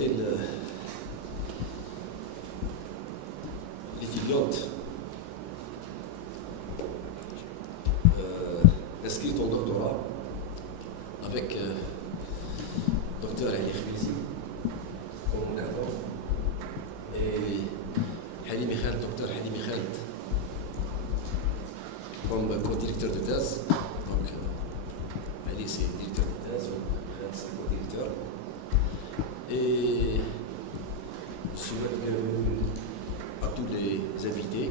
présenter l'étudiante inscrite au doctorat avec docteur Alaaly comme Monardo et docteur Halimi Khaled comme co-directeur de thèse. Donc, Ali c'est directeur de thèse, Khaled c'est co-directeur. Et je souhaite bienvenue à tous les invités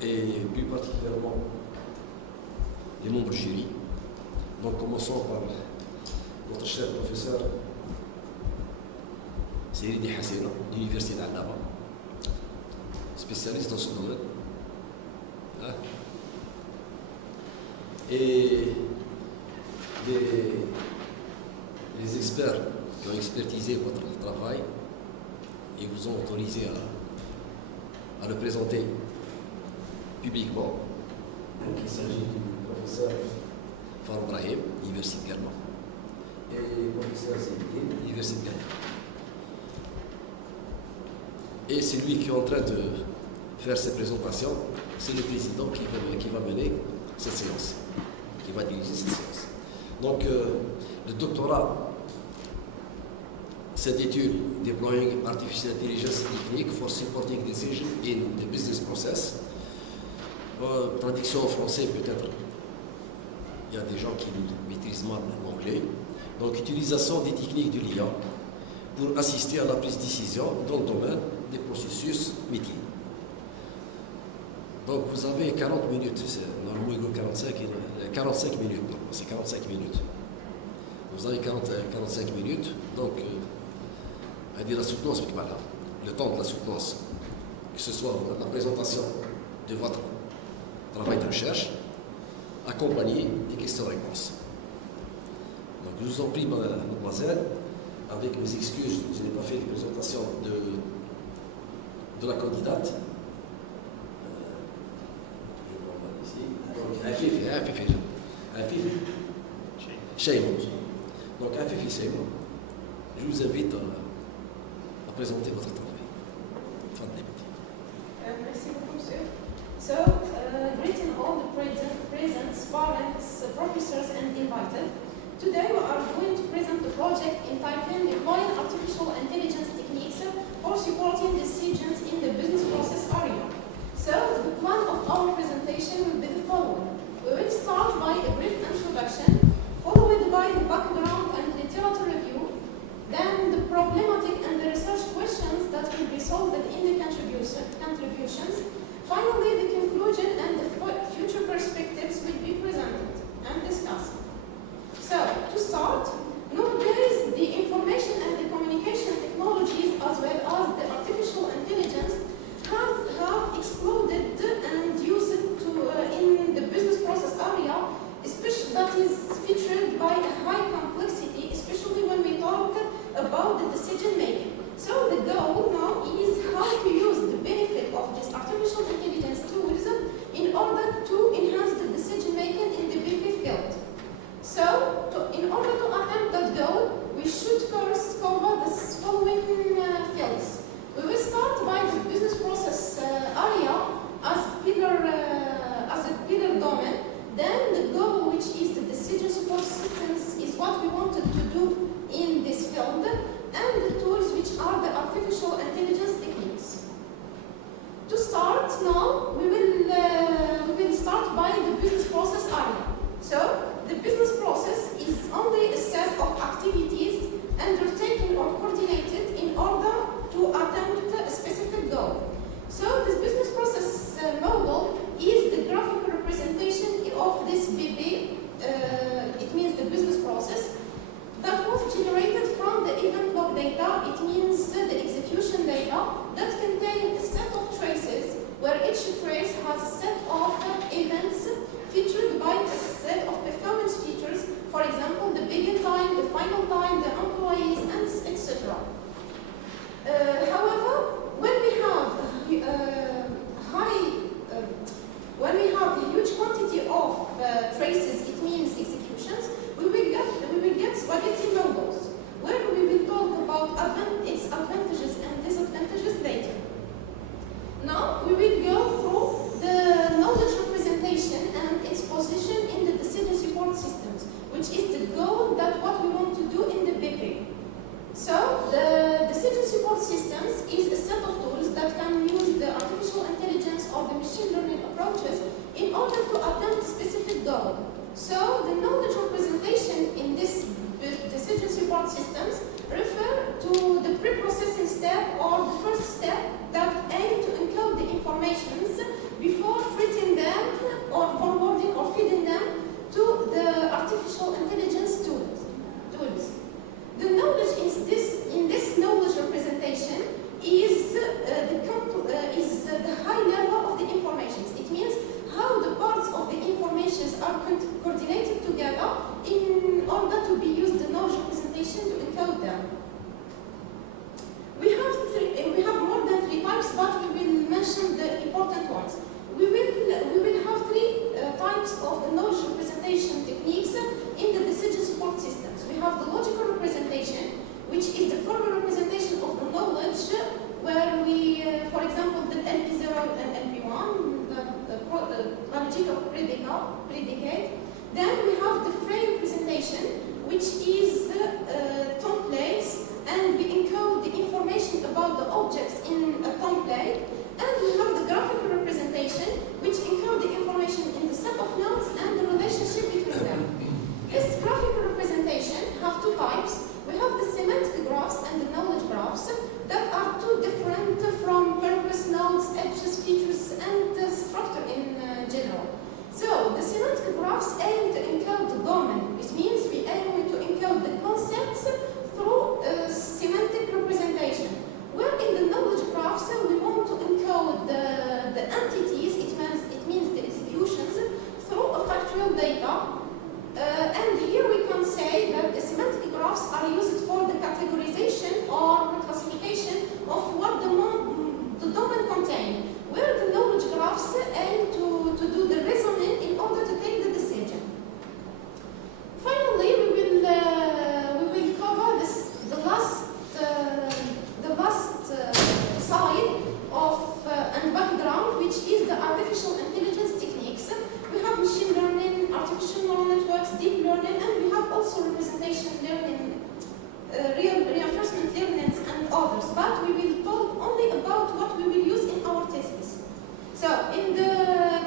et plus particulièrement les membres du jury. Donc commençons par notre cher professeur Seydi Hassena de l'université d'Al-Naba, spécialiste dans ce domaine. Et les experts qui ont expertisé votre travail et vous ont autorisé à le présenter publiquement. Donc il s'agit du professeur Farouk Brahim, Université de Galma, et le professeur Zédine, Université de Galma. Et c'est lui qui est en train de faire ses présentations, c'est le président qui va mener cette séance, qui va diriger cette séance. Donc, le doctorat, cette étude Deploying Artificial Intelligence Technique for Supporting Decision in the Business Process. Traduction en français, peut-être, il y a des gens qui maîtrisent mal l'anglais. Donc, utilisation des techniques de l'IA pour assister à la prise de décision dans le domaine des processus métiers. Donc, vous avez 40 minutes, normalement il y a 45 minutes, c'est 45 minutes. Vous avez 45 minutes, donc, la soutenance, le temps de la soutenance, que ce soit la présentation de votre travail de recherche, accompagné des questions-réponses. Donc, je vous en prie, mademoiselle, avec mes excuses, je n'ai pas fait de présentation de la candidate. عفيفي شيماء. Donc عفيفي Shayma, je vous invite à présenter votre travail. Merci beaucoup, monsieur. So, greeting all the present parents, professors, and invited. Today we are going to present the project entitled Deploying Artificial Intelligence Techniques for Supporting Decisions in the Business Process Area. So, the plan of our presentation will be the following. We will start by a brief introduction, followed by the background and literature review, then the problematic and the research questions that will be solved in the contributions. Finally, the conclusion and the future perspectives will be presented and discussed. So, to start, nowadays the information and the communication technologies as well as the artificial intelligence have exploded and used in the business process area, especially that is featured by a high complexity, especially when we talk about the decision making. So the goal now is how to use the benefit of this artificial intelligence tools in order to enhance the decision making in the BP field. So, in order to attempt that goal, we should first cover the following fields. We will start by the business process area as a pillar domain. Then the goal, which is the decision support systems, is what we wanted to do in this field, and the tools which are the artificial intelligence techniques. To start now, we will start by the business process area. So, the business process is only a set of activities undertaken or coordinated in order to attempt a specific goal. So, this business process model is the graphical representation of this BP, it means the business process, that was generated from the event log data. It means the execution data that contain a set of traces where each trace has a set of events featured by a set of performance features, for example, the begin time, the final time, the employees, and etc. However, when we have a huge quantity of traces, it means executions, we will get spaghetti models, where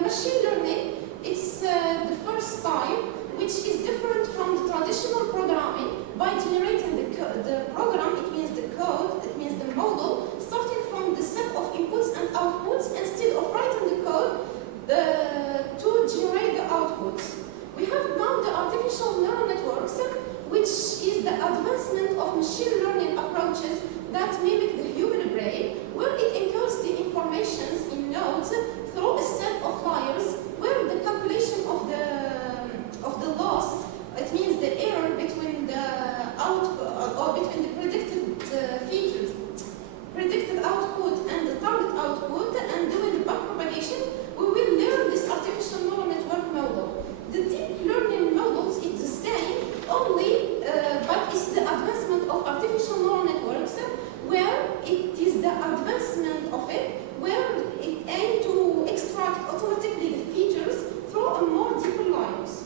machine learning, it's the first time which is different from the traditional programming by generating the program, it means the code, it means the model, starting from the set of inputs and outputs instead of writing the code to generate the outputs. We have now the artificial neural networks, which is the advancement of machine learning approaches that mimic the human brain, where it encodes the informations in nodes through a set of layers, where the calculation of the loss, it means the error between the between the predicted output and the target output, and doing the backpropagation, we will learn this artificial neural network model. The deep learning models is the same, only but it's the advancement of artificial neural networks, where it is the advancement of it, where it aims to extract automatically the features through a more deeper layers.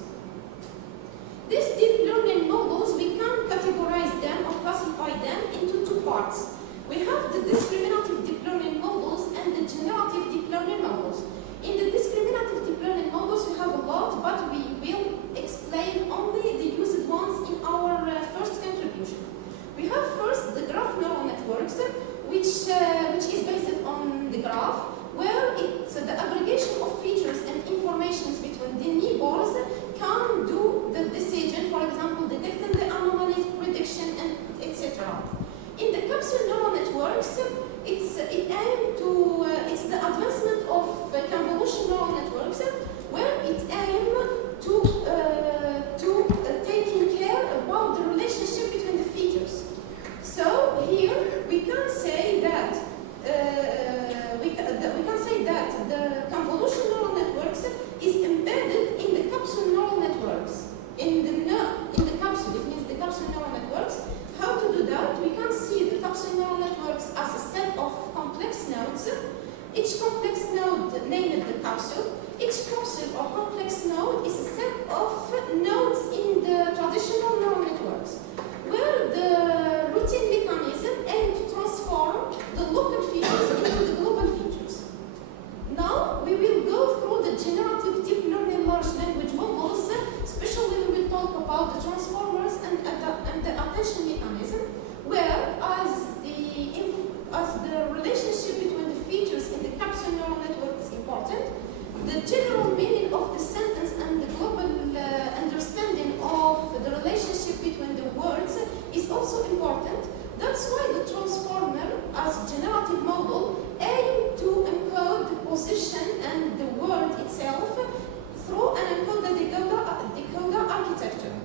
These deep learning models, we can categorize them or classify them into two parts. We have the discriminative deep learning models and the generative deep learning models. In the discriminative deep learning models, we have a lot, but we will explain only the used ones in our first contribution. We have first the graph neural networks, which is based on the graph, where the aggregation of features and informations between the neighbors can do the decision, for example, detecting the anomalies, prediction, and etc. In the capsule neural networks, it's the advancement of convolution neural networks, where it aims to taking care about the relationship between the features. So here we can say that the convolution neural networks is embedded in the capsule neural networks. In the capsule, it means the capsule neural networks. How to do that? We can see the capsule neural networks as a set of complex nodes. Each complex node named the capsule. Each capsule or complex node is a set of nodes in the traditional neural networks, where the routine mechanism aims to transform the local features into the global features. Now we will go through the generative deep learning large language models, especially we will talk about the transformers and the attention mechanism, where as the relationship between the features in the capsule neural network is important, the general meaning of the sentence and the global understanding of the relationship between the words is also important. That's why the transformer as generative model aims to encode the position and the word itself through an encoder-decoder architecture.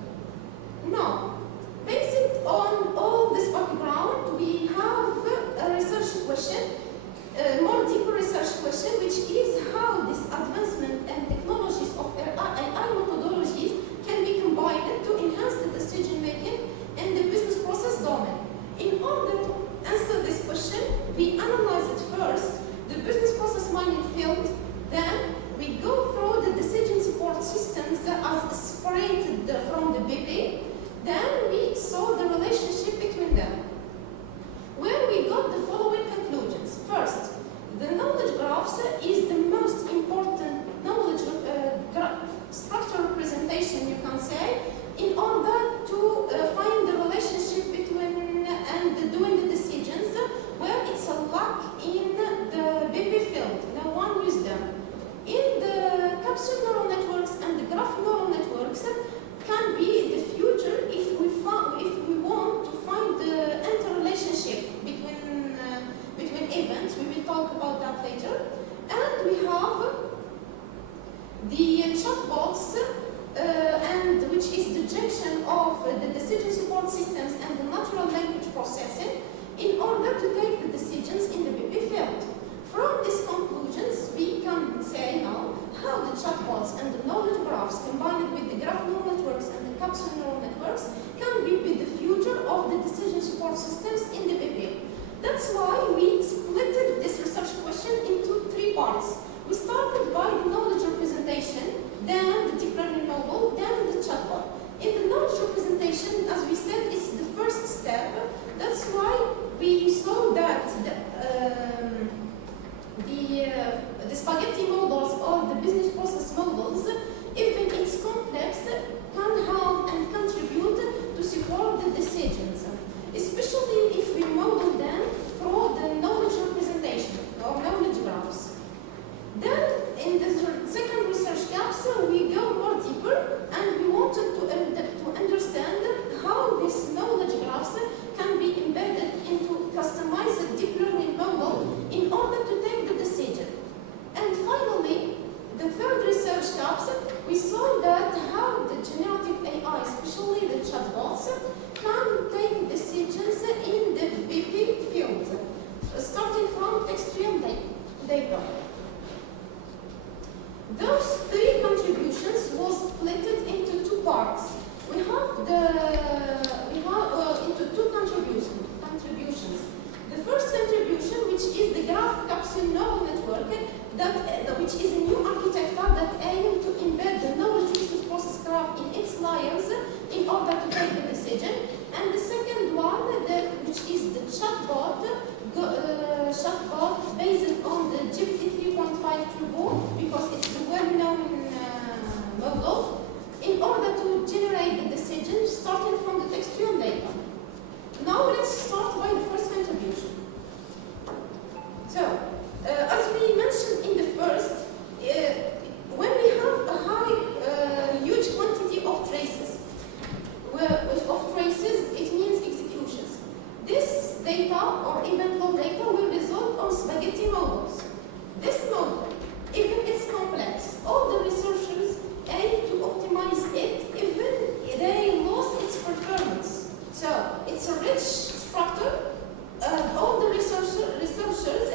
Now, based on all this background, we have a research question, a more deeper research question, which is how this advancement and technologies of AI methodologies can be combined to enhance the decision making in the business process domain. In order to answer this question, we analyze it first, the business process mining field, then we go through the decision support systems as separated from the BP, then we saw the relationship between them, where we got the following conclusions. First, the knowledge graphs is the most important knowledge structural representation, you can say, in order to find the relationship between and doing the decisions, where it's a lack in the BP field. No one uses them. In the capsule neural networks and the graph neural networks can be the future if we want to find the interrelationship between events. We will talk about that later. And we have the chatbots, and which is the junction of the decision support systems and the natural language processing in order to take the decisions in the BP field. From these conclusions, we can say now how the chatbots and the knowledge graphs combined with the graph neural networks and the capsule neural networks can be the future of the decision support systems in the BP. That's why we split this research question into three parts. We started by the knowledge representation, then the deep learning model, then the chatbot. In the knowledge representation, as we said, it's the first step. That's why we saw that the and we wanted to understand how this knowledge graphs can be embedded into customized deep learning model in order to take the decision. And finally, the third research caps, we saw that how the generative AI, especially the chatbots, can take decisions in the BP field, starting from textual data. Those three contributions was split into two parts. We have into two contributions. The first contribution, which is the graph capsule neural network, which is a new architecture that aims to embed the knowledge business process graph in its layers in order to take the decision. And the second one, which is the chatbot based on the GPT 3.5 Turbo, because it's the well-known model, in order to generate the decision starting from the textual data. Now let's start by the first contribution. So, as we mentioned in the first, when we have a huge quantity of traces, it means executions. This data or event load data will result on spaghetti models. This model, even it's complex, all the researchers aim to optimize it, even they lost its performance. So it's a rich structure. All the researchers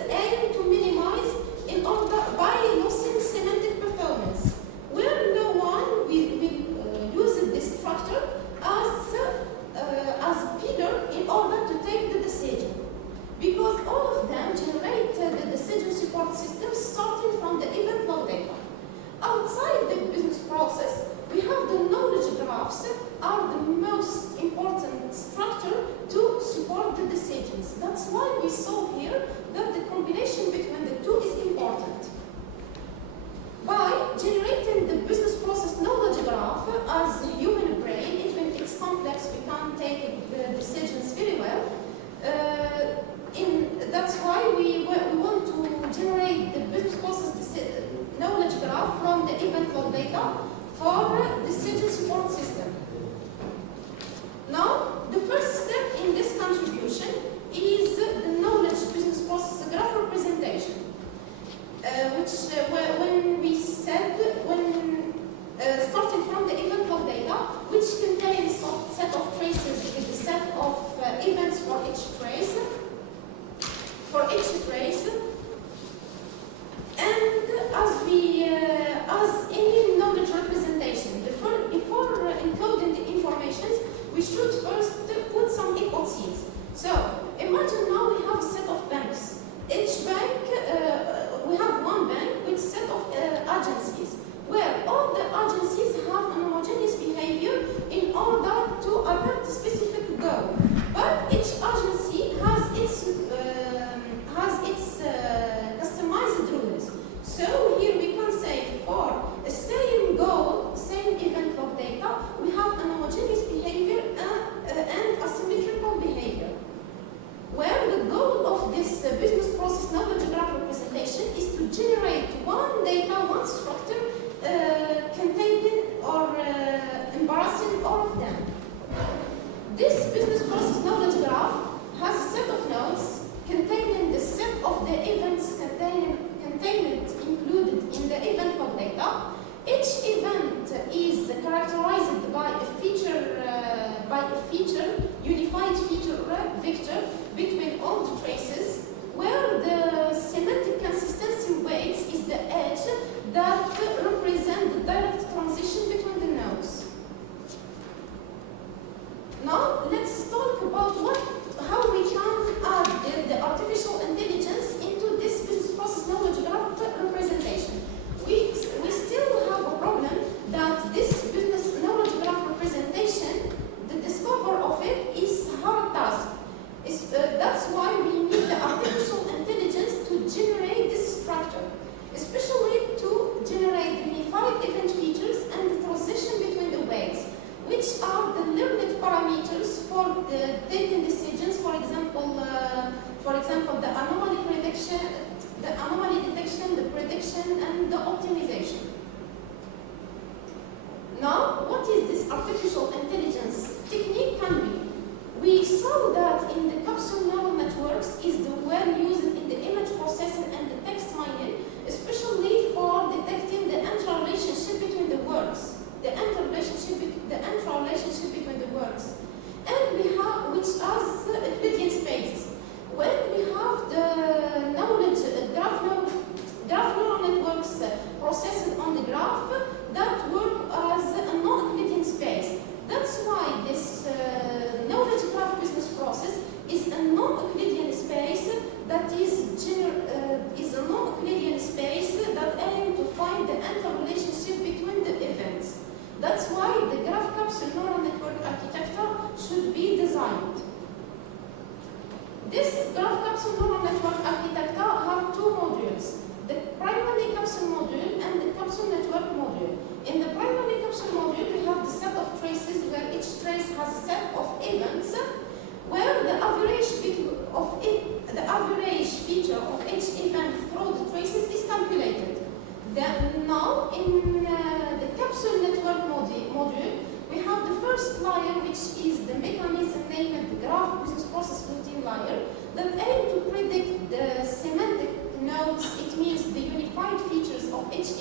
aim to minimize in order by losing semantic performance, where no one will use this structure as a pillar in order to take the decision, because all of them generate the decision support system starting from the event load data. Outside the business process, we have the knowledge graphs are the most important structure to support the decisions. That's why we saw here that the combination between the two is important. By generating the business process knowledge graph as a human brain, even it's complex, we can't take the decisions very well. That's why we want to generate the business process knowledge graph from the event load data for decision support system. Now, the first step in this contribution is the knowledge business process graph representation, when we said, starting from the event load data, which contains a set of traces with a set of events for each trace, and as any knowledge representation, before encoding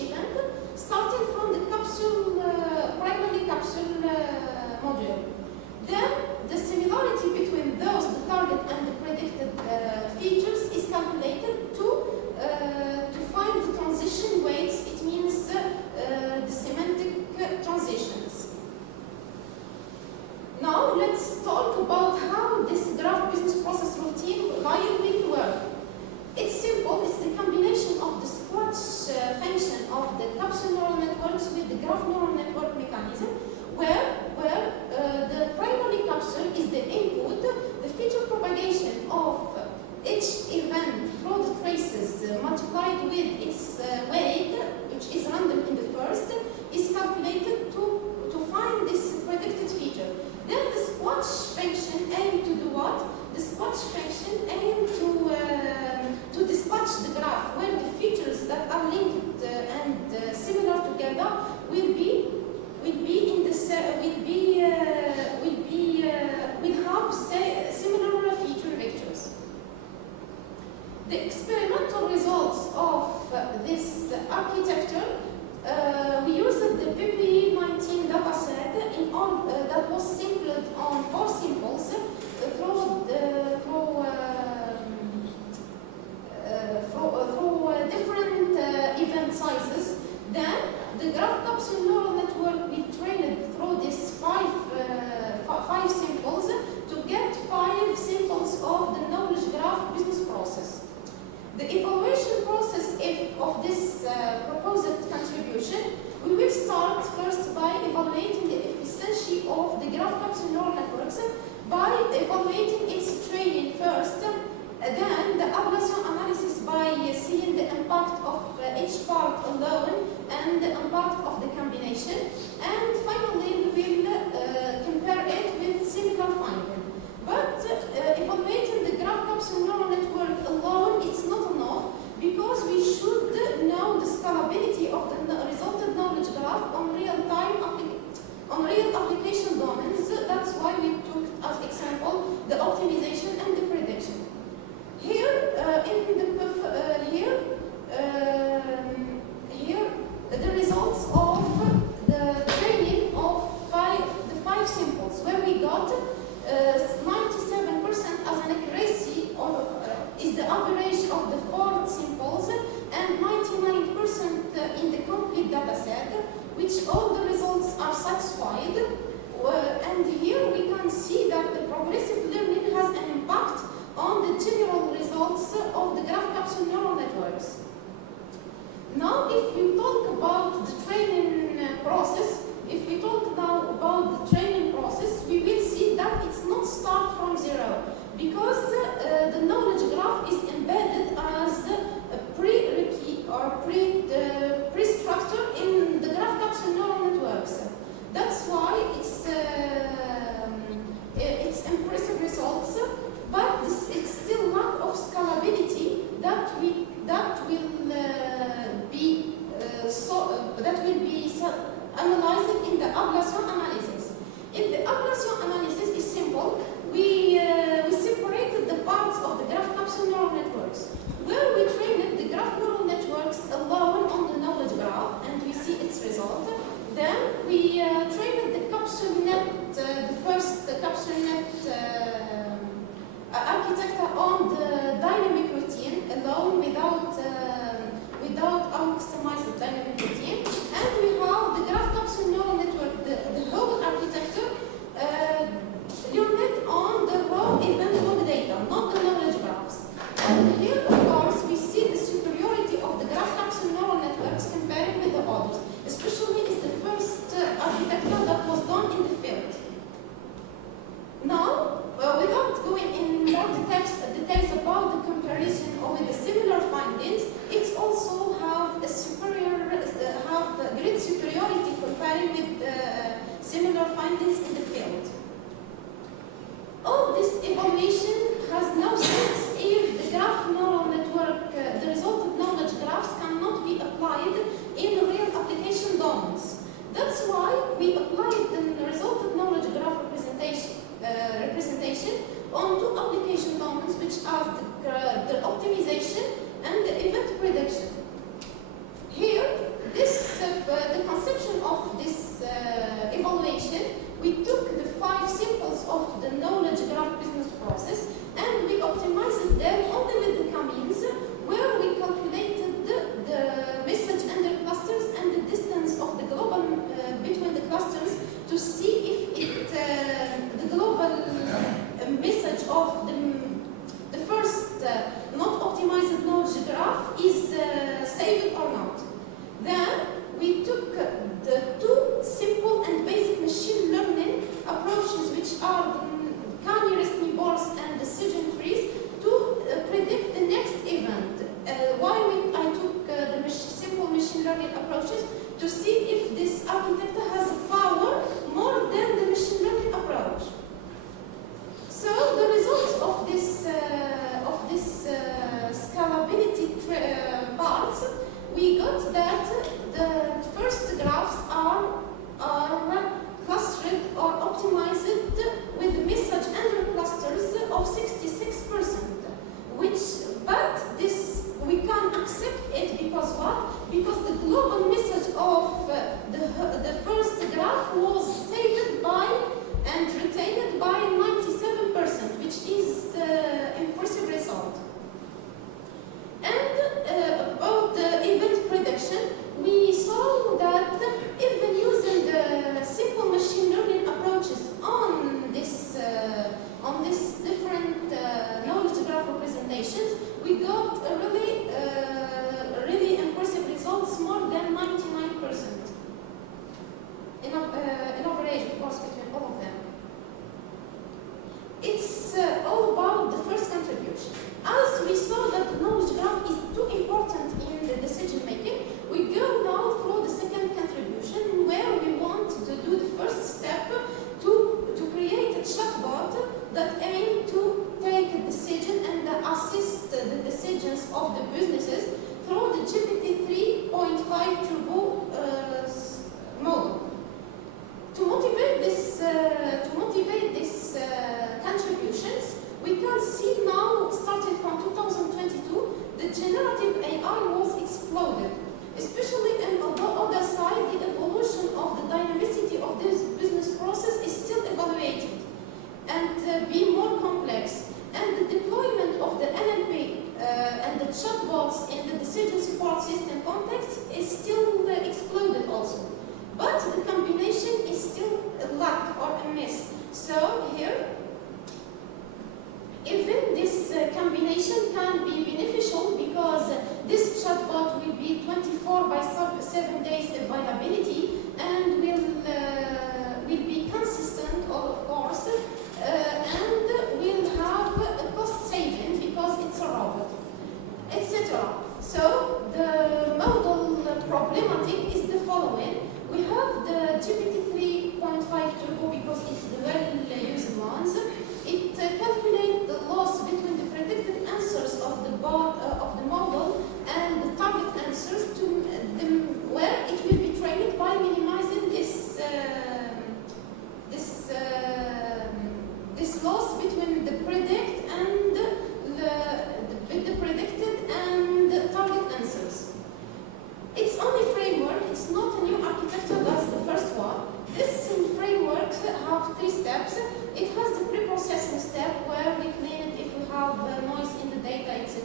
event, starting from the capsule, primary capsule module. Then the similarity between those, the target and the predicted features, is calculated to find the transition weights. It means the semantic transitions. Now let's talk about how this graph business process routine will work. It's simple. It's the combination of the squash function of the capsule neural networks with the graph neural network mechanism, where the primary capsule is the input. The feature propagation of each event through the traces multiplied with its weight, which is random in the first, is calculated to find this predicted feature. Then the squash function aims to do what? The squash function aims to dispatch the graph where the features that are linked and similar together will have similar feature vectors. The experimental results of this architecture, we used the PP19 dataset that was simulated on 4 simples through different event sizes. Then the graph capsule neural network we trained through these five simples to get 5 simples of the knowledge graph business process. The evaluation process of this proposed contribution, we will start first by evaluating the efficiency of the graph capsule neural networks by evaluating its training first, then the ablation analysis by seeing the impact of each part alone and the impact of the combination, and finally we will compare it with similar findings. But evaluating the graph capsule neural network alone, it's not enough, because we should know the scalability of the resulted knowledge graph on real application domains. That's why we took as example the optimization and the prediction. Here, the results of the training of the five simples, where we got 97% as an accuracy, is the average of the 4 simples, and 99% in the complete data set, which all the results are satisfied. And here we can see that the progressive learning has an impact on the general results of the graph capsule neural networks. Now, if you talk about the training process, we will see that it's not start from zero, because the knowledge graph is embedded as a pre-structure in the graph capsule neural networks. That's why it's impressive results, but it's still lack of scalability that will be analyzed in the ablation analysis. In the ablation analysis is simple. We separated the parts of the graph capsule neural networks, where we trained the graph neural networks alone on the knowledge graph, and we see its result. Then we trained the capsule net, the first capsule net architecture on the dynamic routine alone, without our customized dynamic routine. And we have the graph capsule neural network, the whole architecture learned on the raw event log data, not the knowledge graphs. And here, of course, we see the superiority of the graph capsule neural networks compared with the others, especially is the first architecture that was done in the field. Now, without going in more details about the comparison or with the similar findings, it also have great superiority comparing with similar findings in the field. All this evaluation has no sense if the graph neural network, the resulted knowledge graphs cannot be applied in real application domains. That's why we applied the resulted knowledge graph representation on 2 application domains, which are the optimization and the event prediction. Here, learning approaches to see if this architecture has power more than the machine learning approach. So the results of this scalability parts, we got that the first graphs are clustered or optimized with message under clusters of 66%, but this we can't accept it because what? Because the global message of the first graph was saved by and retained by 97%, which is impressive result. And about the event prediction, we saw that even using the simple machine learning approaches on this different knowledge graph representations, we got a really impressive results, more than 99% in average, of course, between all of them. It's all about the first contribution. As we saw that the knowledge graph is too important in the decision making, we go now through the second contribution, where we want to do the first step to create a chatbot that aim to take a decision and assist the decisions of the businesses through the GPT 3.5 Turbo model. To motivate these contributions, we can see now, starting from 2022, the generative AI was exploded, especially on the other side. The evolution of the dynamicity of this business process is still evaluated and be more complex, and the deployment of the NLP and the chatbots in the decision support system context is still exploded also. But the combination is still a lack or a miss. So here, even this combination can be beneficial because this chatbot will be 24/7 days availability and will be consistent, of course, and will have a cost saving because it's a robot, etc. So the model problematic is the following. We have the GPT 3.5 Turbo because it's the well-used ones. It calculates the loss between the predicted answers of the model and the target answers to where it will be trained by minimizing this loss between the predicted and the predicted and the target answers. It's only framework, it's not a new architecture, that's the first one. This framework has 3 steps. It has the pre-processing step where we clean it if we have noise in the data, etc.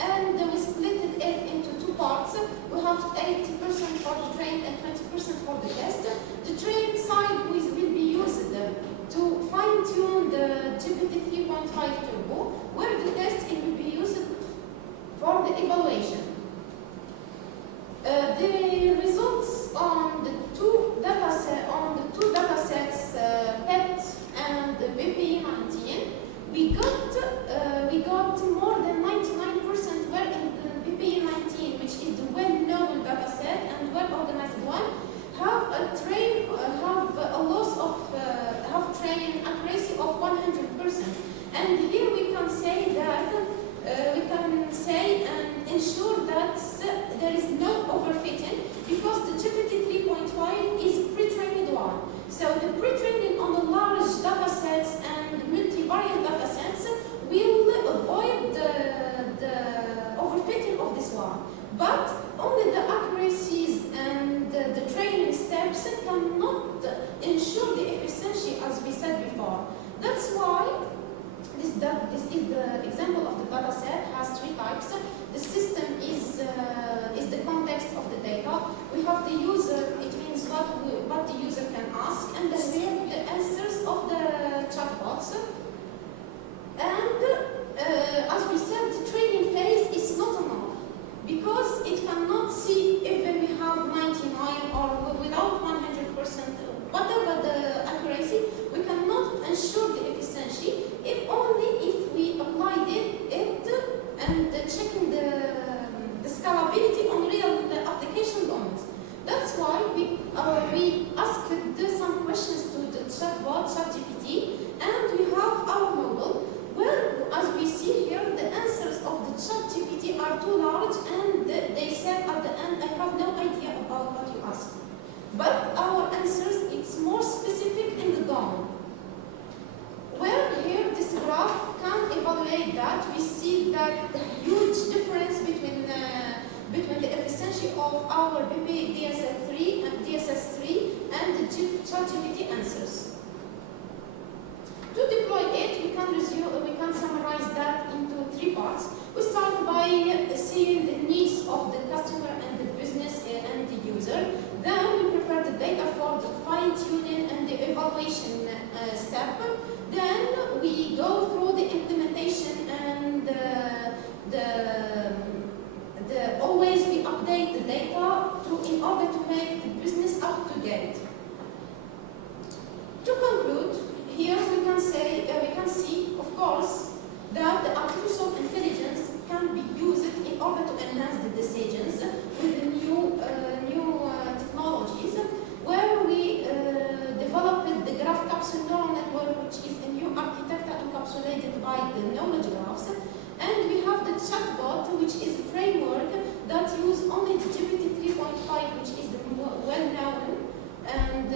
And we split it into 2 parts. We have 80% for the trained and 20% for the test. The trained side will be used to fine-tune the GPT 3.5 Turbo, where the test will be used for the evaluation. The results on the two data sets, PET and the BPE19, we got more than 99%, where in the BPE19, which is the well-known data set and well-organized one, have training accuracy of 100%. And here we can our model, where, as we see here, the answers of the ChatGPT are too large, and they said at the end, I have no idea about what you asked. But our answers, it's more specific in the domain. Where here this graph can evaluate that, we see that the huge difference between the efficiency of our BP DSS3 and the ChatGPT answers. To deploy it, we can summarize that into 3 parts. We start by seeing the needs of the customer and the business and the user. Then we prepare the data for the fine-tuning and the evaluation step. Then we go through the implementation and always we update the data in order to make the business up to date. To conclude, here we can see, of course, that the artificial intelligence can be used in order to enhance the decisions with the new technologies, where we developed the graph capsule neural network, which is a new architecture encapsulated by the knowledge graphs, and we have the chatbot, which is a framework that uses only the GPT 3.5, which is the well-known and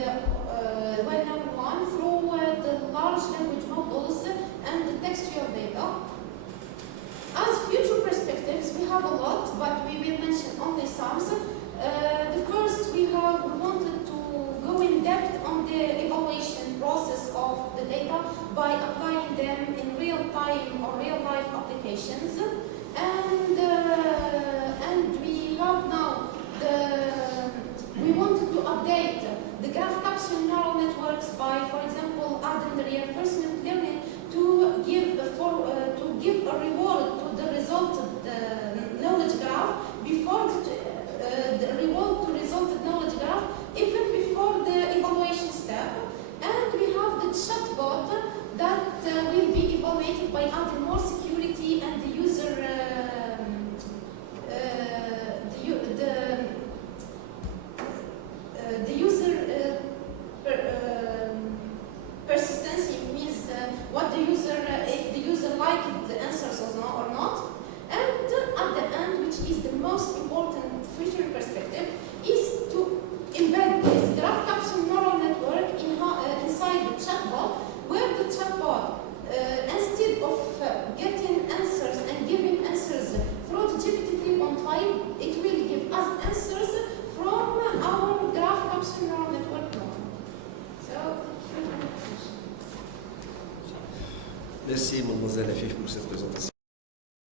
well-known one, through the large language models and the textual data. As future perspectives, we have a lot, but we will mention only some. The first, we wanted to go in depth on the evaluation process of the data by applying them in real-time or real-life applications. And we have now we wanted to update the graph capsule neural networks by, for example, adding the reinforcement learning to give a reward to the resulted knowledge graph before the reward to resulted knowledge graph, even before the evaluation step. And we have the chatbot that will be evaluated by adding more security and the user persistency, means what the user, if the user liked the answers or not. And at the end, which is the most important future perspective, is to embed this graph capsule neural network inside the chatbot, where the chatbot, instead of getting answers and giving answers through the GPT 3.5, it will give us answers from our graph capsule neural network model. So, merci, mademoiselle Afif, pour cette présentation.